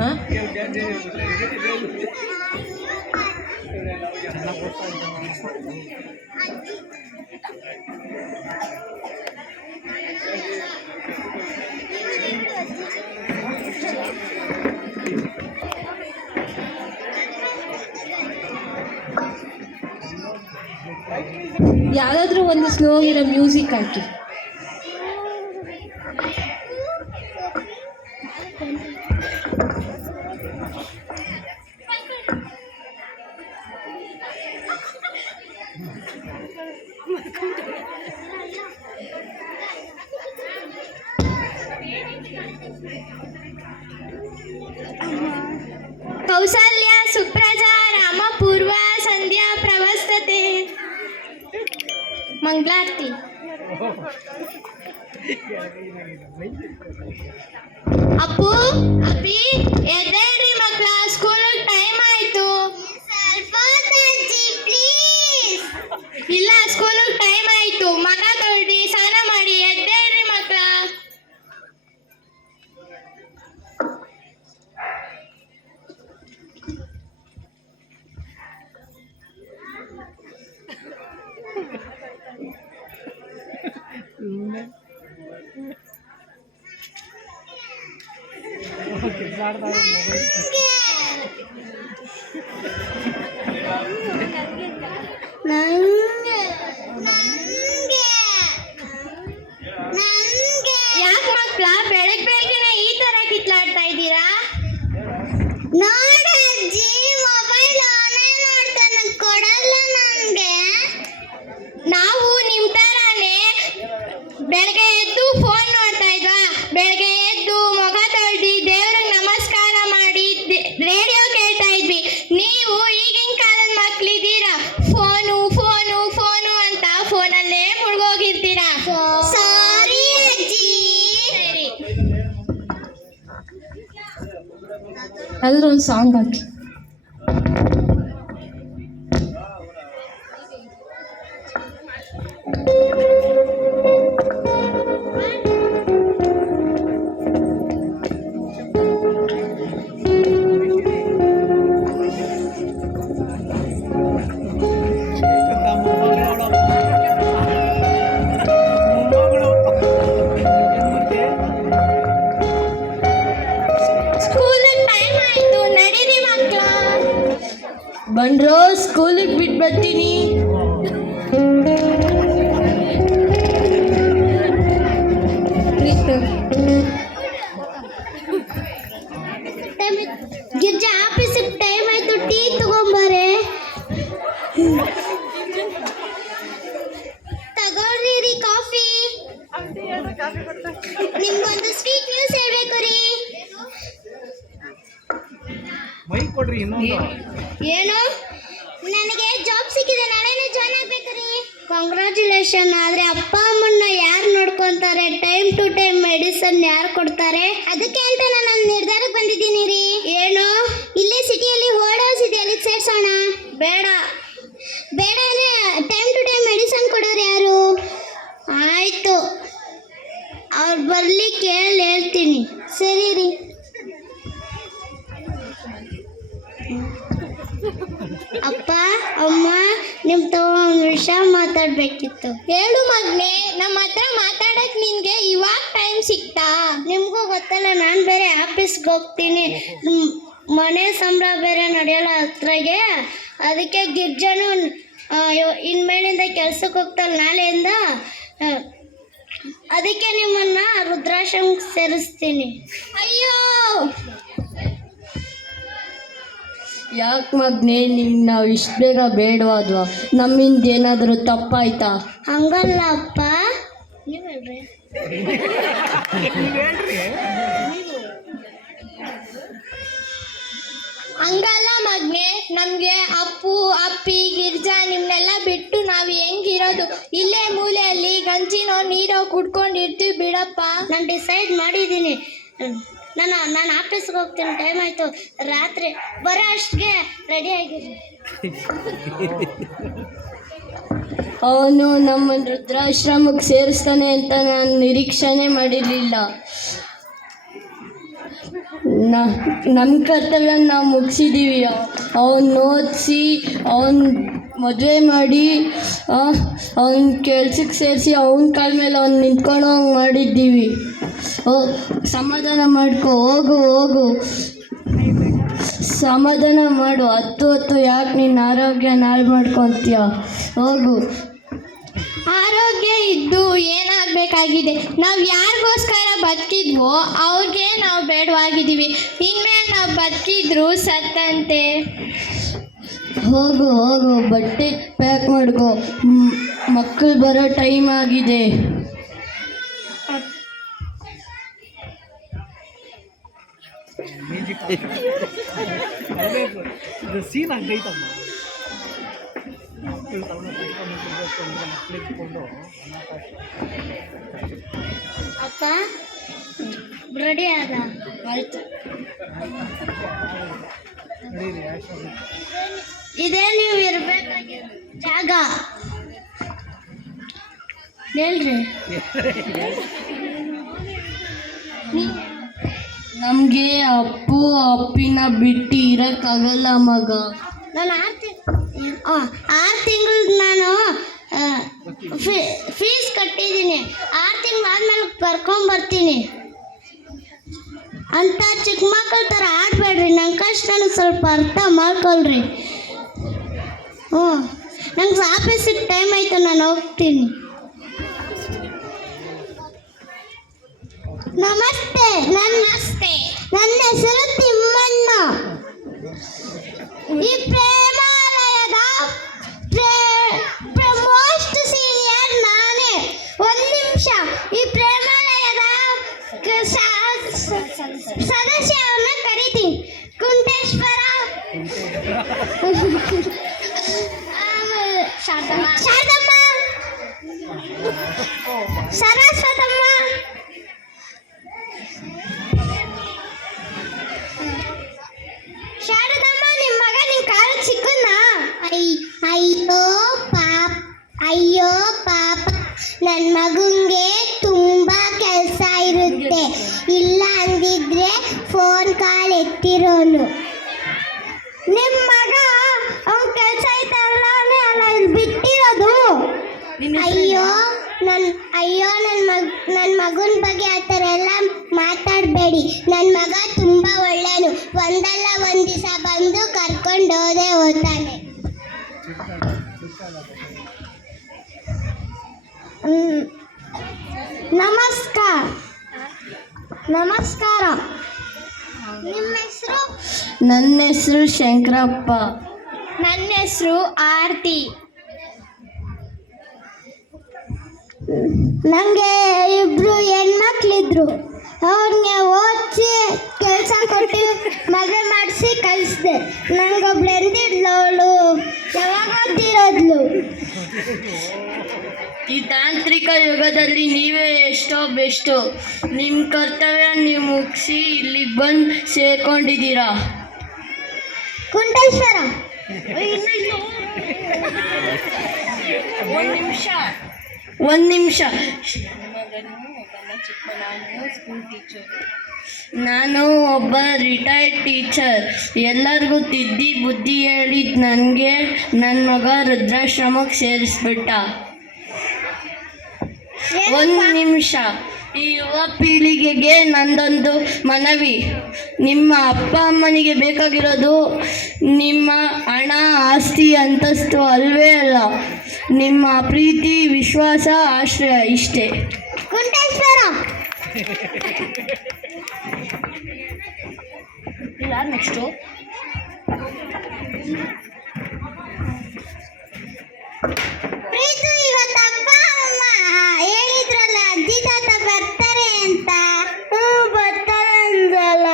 ಹಾಂ ಯಾವುದಾದ್ರೂ ಒಂದು ಸ್ಲೋ ಇರೋ ಮ್ಯೂಸಿಕ್ ಹಾಕಿ. ಕೌಸಲ್ಯ ಸುಪ್ರಜಾ ರಾಮಪೂರ್ವ ಸಂಧ್ಯಾ ಪ್ರವಸ್ತತೆ. ಮಂಗಳಾರತಿ. ಅಪ್ಪು ಅಪ್ಪಿ ಎದ್ದೇಳ್ರಿ ಮಕ್ಕಳ, ಸ್ಕೂಲ್ ಟೈಮ್ ಆಯ್ತು. ಇಲ್ಲ, ಸ್ಕೂಲ್ ಟೈಮ್ ಆಯ್ತು. ಮಗ ತೊಳ್ದಿ ಸ್ನಾನ ಮಾಡಿ ಎದ್ದೇಳ್ರಿ ಮಕ್ಕಳ. ಯಾಕೆ ಮಕ್ಕಳ ಬೆಳಗ್ಗೆ ಬೆಳಗ್ಗೆನೆ ಈ ತರ ಕಿತ್ಲಾಡ್ತಾ ಇದ್ದೀರಾ? ನೋಡಜ್ಜಿ, ಮೊಬೈಲ್ ಅವನೇ ನೋಡ್ತಾನೆ, ಕೊಡಲ್ಲ ನನ್ಗೆ. ನಾವು ನಿಮ್ ತರಾನೇ ಬೆಳಗ್ಗೆ ಎದ್ದು ಫೋನ್ ನೋಡ್ತಾ ಇದ್ವಾ? ಬೆಳಗ್ಗೆ ಎದ್ದು ಮುಖ ತೊಳ್ದಿ ದೇವ್ರಿಗೆ ನಮಸ್ಕಾರ ಮಾಡಿ ರೇಡಿಯೋ ಕೇಳ್ತಾ ಇದ್ವಿ. ನೀವು ಈಗಿನ ಕಾಲದ ಮಕ್ಳಿದ್ದೀರಾ, ಫೋನು ಫೋನು ಫೋನು ಅಂತ ಫೋನಲ್ಲೇ ಮುಳುಗೋಗಿರ್ತೀರಾ. ಸಾರಿ ಅಜ್ಜಿ. ಸರಿ, ಅದ್ರ ಒಂದು ಸಾಂಗ್ ಹಾಕಿ. ಬಂಡ್ರೋ, ಸ್ಕೂಲಿಗೆ ಬಿಟ್ಟು ಬರ್ತೀನಿ. ಗಿರ್ಜಾ, ಆಫೀಸಿಗೆ ಟೈಮ್ ಆಯ್ತು, ಟೀ ತಗೊಂಬಾರೆ. ತಗೊಳ್ರಿ ಕಾಫಿ. ನಿಮ್ಗೊಂದು ಸ್ವೀಟ್ ನ್ಯೂಸ್ ಹೇಳ್ಬೇಕು ರೀ. ಏನು? ನನಗೆ ಜಾಬ್ ಸಿಕ್ಕಿದೆ, ನಾಳೆನೇ ಜಾಯ್ನ್ ಆಗ್ಬೇಕು ರೀ. ಕಾಂಗ್ರಾಚುಲೇಷನ್. ಆದ್ರೆ ಅಪ್ಪ ಅಮ್ಮನ್ನ ಯಾರು ನೋಡ್ಕೊಂತಾರೆ? ಟೈಮ್ ಟು ಟೈಮ್ ಮೆಡಿಸನ್ ಯಾರು ಕೊಡ್ತಾರೆ? ಅದಕ್ಕೆ ಅಂತ ನಾನು ನಿರ್ಧಾರಕ್ಕೆ ಬಂದಿದ್ದೀನಿ ರೀ. ಏನು? ಇಲ್ಲೇ ಸಿಟಿಯಲ್ಲಿ ಓಡೋ ಸಿಟಿಯಲ್ಲಿ ಸೇರ್ಸೋಣ. ಬೇಡ ಬೇಡ ಅಂದ್ರೆ ಟೈಮ್ ಟು ಟೈಮ್ ಮೆಡಿಸನ್ ಕೊಡೋರು ಯಾರು? ಆಯ್ತು, ಅವ್ರು ಬರ್ಲಿ ಕೇಳಿ ಹೇಳ್ತೀನಿ. ಸರಿ ರೀ. ಅಪ್ಪ ಅಮ್ಮ, ನಿಮ್ಮ ಒಂದು ವಿಷಯ ಮಾತಾಡ್ಬೇಕಿತ್ತು. ಹೇಳು ಮಗ್ನೆ, ನಮ್ಮ ಹತ್ರ ಮಾತಾಡಕ್ ನಿನ್ಗೆ ಇವಾಗ ಟೈಮ್ ಸಿಕ್ತಾ? ನಿಮಗೂ ಗೊತ್ತಲ್ಲ, ನಾನು ಬೇರೆ ಆಫೀಸ್ಗೆ ಹೋಗ್ತೀನಿ. ಮನೆ ಸಂಬಳ ಬೇರೆ ನಡೆಯಲ್ಲ ಹತ್ರಗೆ. ಅದಕ್ಕೆ ಗಿರ್ಜನು ಇನ್ಮೇಲಿಂದ ಕೆಲ್ಸಕ್ಕೆ ಹೋಗ್ತಾಳೆ ನಾಳೆಯಿಂದ. ಅದಕ್ಕೆ ನಿಮ್ಮನ್ನ ವೃದ್ಧಾಶ್ರಮಕ್ಕೆ ಸೇರಿಸ್ತೀನಿ. ಅಯ್ಯೋ, ಯಾಕೆ ಮಗ್ನೆ, ನಿಂಗೆ ನಾವು ಇಷ್ಟು ಬೇಗ ಬೇಡವಾದ್ವಾ? ನಮ್ಮಿಂದ ಏನಾದರೂ ತಪ್ಪಾಯ್ತಾ? ಹಂಗಲ್ಲ ಅಪ್ಪ, ನೀವು ಹೇಳ್ರಿ. ಹಂಗಲ್ಲ ಮಗ್ನೆ, ನಮಗೆ ಅಪ್ಪು ಅಪ್ಪಿ ಗಿರ್ಜಾ ನಿಮ್ಮನ್ನೆಲ್ಲ ಬಿಟ್ಟು ನಾವು ಹೆಂಗಿರೋದು? ಇಲ್ಲೇ ಮೂಲೆಯಲ್ಲಿ ಗಂಜಿನೋ ನೀರೋ ಕುಡ್ಕೊಂಡಿರ್ತೀವಿ ಬಿಡಪ್ಪ. ನಾನು ಡಿಸೈಡ್ ಮಾಡಿದ್ದೀನಿ. ನಾನು ಆಫೀಸ್ಗೆ ಹೋಗ್ತೀನಿ, ಟೈಮ್ ಆಯಿತು. ರಾತ್ರಿ ಬರೋ ಅಷ್ಟಿಗೆ ರೆಡಿ ಆಗಿರಿ. ಅವನು ನಮ್ಮನ್ನು ವೃದ್ಧಾಶ್ರಮಕ್ಕೆ ಸೇರಿಸ್ತಾನೆ ಅಂತ ನಾನು ನಿರೀಕ್ಷೆನೇ ಮಾಡಿರಲಿಲ್ಲ. ನಮ್ಮ ಕರ್ತವ್ಯ ನಾವು ಮುಗಿಸಿದ್ದೀವಿ. ಅವನ್ನ ಓದಿಸಿ ಅವನ ಮದುವೆ ಮಾಡಿ ಅವನ ಕೆಲ್ಸಕ್ಕೆ ಸೇರಿಸಿ ಅವನ ಕಾಲ ಮೇಲೆ ಅವ್ನು ನಿಂತ್ಕೊಳ್ಳೋ ಹಂಗೆ ಮಾಡಿದ್ದೀವಿ. ಸಮಾಧಾನ ಮಾಡ್ಕೊ, ಹೋಗು ಸಮಾಧಾನ ಮಾಡು. ಹತ್ತು ಯಾಕೆ ನಿನ್ನ ಆರೋಗ್ಯ ಹಾಳು ಮಾಡ್ಕೊತೀಯ? ಹೋಗು. ಆರೋಗ್ಯ ಇದ್ದು ಏನಾಗಬೇಕಾಗಿದೆ? ನಾವು ಯಾರಿಗೋಸ್ಕರ ಬದುಕಿದ್ವೋ ಅವ್ರಿಗೆ ನಾವು ಬೇಡವಾಗಿದ್ದೀವಿ. ಇನ್ಮೇಲೆ ನಾವು ಬದುಕಿದ್ರು ಸತ್ತಂತೆ. ಹೋಗು ಬಟ್ಟೆ ಪ್ಯಾಕ್ ಮಾಡ್ಕೋ. ಮಕ್ಕಳು ಬರೋ ಟೈಮ್ ಆಗಿದೆ. ಸೀನ್ ಆಗೈತಮ್ಮ. ಅಪ್ಪ ರೆಡಿ ಆದ? ಆಯ್ತು. ಇದೇ ನೀವು ಇರಬೇಕಾಗಿರೋ ಜಾಗ. ಹೇಳ್ರಿ. ನಮಗೆ ಅಪ್ಪಿನ ಬಿಟ್ಟು ಇರೋಕ್ಕಾಗಲ್ಲ ಮಗ. ನಾನು 6 ತಿಂಗಳು ನಾನು ಫೀಸ್ ಕಟ್ಟಿದ್ದೀನಿ. 6 ತಿಂಗಳು ಆದ್ಮೇಲೆ ಕರ್ಕೊಂಬರ್ತೀನಿ ಅಂತ ಚಿಕ್ಕ ಮಕ್ಕಳ ಥರ ಆಡಬೇಡ್ರಿ. ನನ್ನ ಕಷ್ಟನ ಸ್ವಲ್ಪ ಅರ್ಥ ಮಾಡ್ಕೊಳ್ರಿ. ನಂಗೆ ಆಫೀಸಿಗೆ ಟೈಮ್ ಆಯಿತು, ನಾನು ಹೋಗ್ತೀನಿ. ನಮಸ್ತೆ. ನನ್ನ ಹೆಸರು ತಿಮ್ಮಣ್ಣ. ಈ ಪ್ರೇಮಾಲಯದ ಮೋಸ್ಟ್ ಸೀನಿಯರ್ ನಾನೇ. 1 ನಿಮಿಷ. ಈ ಪ್ರೇಮಾಲಯದ ಸದಸ್ಯರನ್ನ ಕರಿತೀನಿ. ಕುಂಟೇಶ್ವರ, ಶಾರದಮ್ಮ, ಸರಸ್ವತಮ್ಮ, ಶಾರದಮ್ಮ. ನಿಮ್ಮ ಮಗ ನಿನ್ ಕಾಲಕ್ಕೆ ಸಿಕ್ಕುನಾ? ಅಯ್ಯೋ ಪಾಪ, ನನ್ನ ಮಗಂಗೆ ತುಂಬಾ ಕೆಲಸ ಇರುತ್ತೆ. ಇಲ್ಲ ಅಂದಿದ್ರೆ ಫೋನ್ ಕಾಲ್ ಎತ್ತಿರೋನು. ನಿಮ್ಮ ಮಗ ಅವನ ಕೆಲಸ ಐತಲ್ಲ ಅಲ್ಲ ಇಲ್ಲಿ ಬಿಟ್ಟಿರೋದು. ನನ್ನ ಮಗನ ಬಗ್ಗೆ ಆ ಥರ ಎಲ್ಲ ಮಾತಾಡಬೇಡಿ. ನನ್ನ ಮಗ ತುಂಬ ಒಳ್ಳೆಯನು. ಒಂದಲ್ಲ ಒಂದು ದಿವಸ ಬಂದು ಕರ್ಕೊಂಡು ಹೋಗ್ತಾನೆ. ನಮಸ್ಕಾರ. ನಿಮ್ಮ ಹೆಸರು? ನನ್ನ ಹೆಸರು ಶಂಕರಪ್ಪ. ನನ್ನ ಹೆಸರು ಆರತಿ. ನನಗೆ 2 ಹೆಣ್ಮಕ್ಳಿದ್ರು. ಅವ್ರಿಗೆ ಓದಿಸಿ ಕೆಲಸ ಕೊಟ್ಟು ಮದುವೆ ಮಾಡಿಸಿ ಕಳಿಸಿದೆ. ನನಗೊಬ್ಳು ಎಂದಿದ್ಲು, ಅವಳು ಯಾವಾಗ ಓದ್ತಿರೋದ್ಲು. ಈ ತಾಂತ್ರಿಕ ಯುಗದಲ್ಲಿ ನೀವೇ ಎಷ್ಟೋ ಬೆಸ್ಟು. ನಿಮ್ಮ ಕರ್ತವ್ಯ ನೀವು ಮುಗಿಸಿ ಇಲ್ಲಿಗೆ ಬಂದು ಸೇರ್ಕೊಂಡಿದ್ದೀರಾ. ಕುಂಟೇಶ್ವರ, ಒಂದು ನಿಮಿಷ. ನಾನು ಒಬ್ಬ ರಿಟೈರ್ಡ್ ಟೀಚರ್. ಎಲ್ಲರಿಗೂ ತಿದ್ದಿ ಬುದ್ಧಿ ಹೇಳಿದ್ದು ನನಗೆ ನನ್ನ ಮಗ ವೃದ್ಧಾಶ್ರಮಕ್ಕೆ ಸೇರಿಸ್ಬಿಟ್ಟ. 1 ನಿಮಿಷ. ಈ ಯುವ ಪೀಳಿಗೆಗೆ ನಂದೊಂದು ಮನವಿ. ನಿಮ್ಮ ಅಪ್ಪ ಅಮ್ಮನಿಗೆ ಬೇಕಾಗಿರೋದು ನಿಮ್ಮ ಹಣ, ಆಸ್ತಿ, ಅಂತಸ್ತು ಅಲ್ವೇ ಅಲ್ಲ, ನಿಮ್ಮ ಪ್ರೀತಿ, ವಿಶ್ವಾಸ, ಆಶ್ರಯ. ಇಷ್ಟೇ. ಕುಂಟೇಶ್ವರ, ಯಾರು ನೆಕ್ಸ್ಟು? ಪ್ರೀತು, ಇವತ್ತು ಅಪ್ಪ ಅಮ್ಮ ಹೇಳಿದ್ರಲ್ಲ ಅಜ್ಜಿ ತಾತ ಬರ್ತಾರೆ ಅಂತ. ಬರ್ತಾರೆ ಅಂದ್ರಲ್ಲ.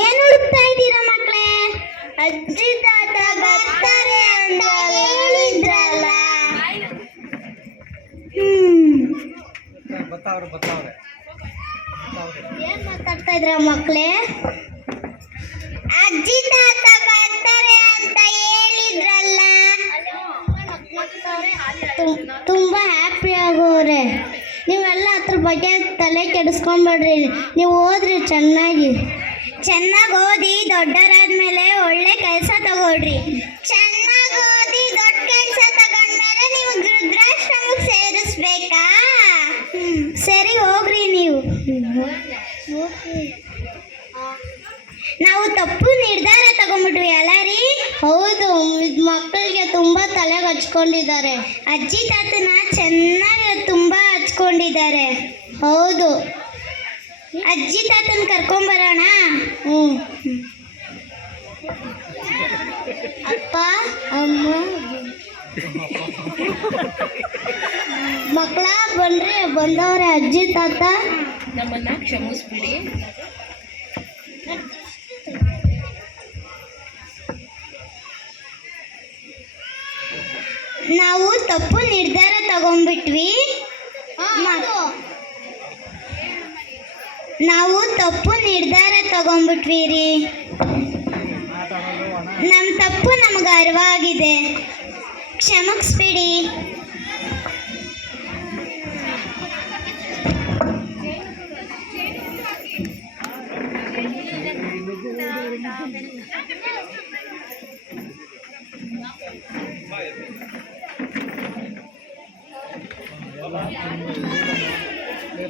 ಏನು ಹುಡುಕ್ತಾ ಇದ್ದೀರಾ ಮಕ್ಕಳೇ? ಅಜ್ಜಿ ತಾತ ಬರ್ತಾರೆ ಅಂತ ಹೇಳಿದ್ರಲ್ಲ. ಏನ್ ಮಾತಾಡ್ತಾ ಇದ್ರ ಮಕ್ಕಳೇ? ಅಜ್ಜಿ ತಾತ ಬರ್ತಾರೆ ಅಂತ ಹೇಳಿದ್ರಲ್ಲ. ತುಂಬ ಹ್ಯಾಪಿ ಆಗೋರೆ. ನೀವೆಲ್ಲ ಅದ್ರ ಬಗ್ಗೆ ತಲೆ ಕೆಡಿಸ್ಕೊಂಬೇಡ್ರಿ, ನೀವು ಓದ್ರಿ ಚೆನ್ನಾಗಿ ಓದಿ ದೊಡ್ಡರಾದ್ಮೇಲೆ ಒಳ್ಳೆ ಕೆಲಸ ತಗೊಳ್ರಿ. ಚೆನ್ನಾಗಿ ಓದಿ ದೊಡ್ಡ ಕೆಲಸ ತಗೊಂಡ್ಮೇಲೆ ನೀವು ವೃದ್ಧಾಶ್ರಮಕ್ಕೆ ಸೇರಿಸ್ಬೇಕಾ? ಸರಿ ಹೋಗ್ರಿ ನೀವು. ನಾವು ತಪ್ಪು ನಿರ್ಧಾರ ತಗೊಂಡ್ಬಿಟ್ವಿ ಅಲ್ಲ ರೀ? ಹೌದು, ಮಕ್ಕಳಿಗೆ ತುಂಬಾ ತಲೆಗೆ ಹಚ್ಕೊಂಡಿದ್ದಾರೆ. ಅಜ್ಜಿ ತಾತನ ಚೆನ್ನಾಗಿ ತುಂಬಾ ಹಚ್ಕೊಂಡಿದ್ದಾರೆ. ಹೌದು, ಅಜ್ಜಿ ತಾತನ ಕರ್ಕೊಂಬರೋಣ. ಅಪ್ಪ ಅಮ್ಮ ಮಕ್ಕಳ ಬಂದವ್ರೆ ಅಜ್ಜಿ ತಾತ. ನಮ್ಮನ್ನ ಕ್ಷಮಿಸ್ಬಿಡಿ. ನಾವು ತಪ್ಪು ನಿರ್ಧಾರ ತಗೊಂಡ್ಬಿಟ್ವಿ. ರೀ. ನಮ್ಮ ತಪ್ಪು ನಮ್ಗೆ ಅರಿವಾಗಿದೆ, ಕ್ಷಮಿಸ್ಬಿಡಿ.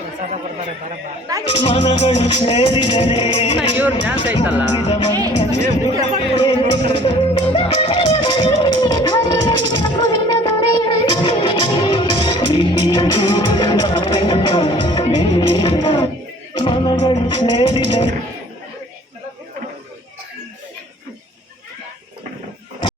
ಪ್ರಸಾದ ಕೊಡ್ತಾರೆ ಬರಪ್ಪ. ಮನಗಳು ಸೇರಿದರೆ ಇವ್ರ ಡ್ಯಾನ್ಸ್ ಐತಲ್ಲ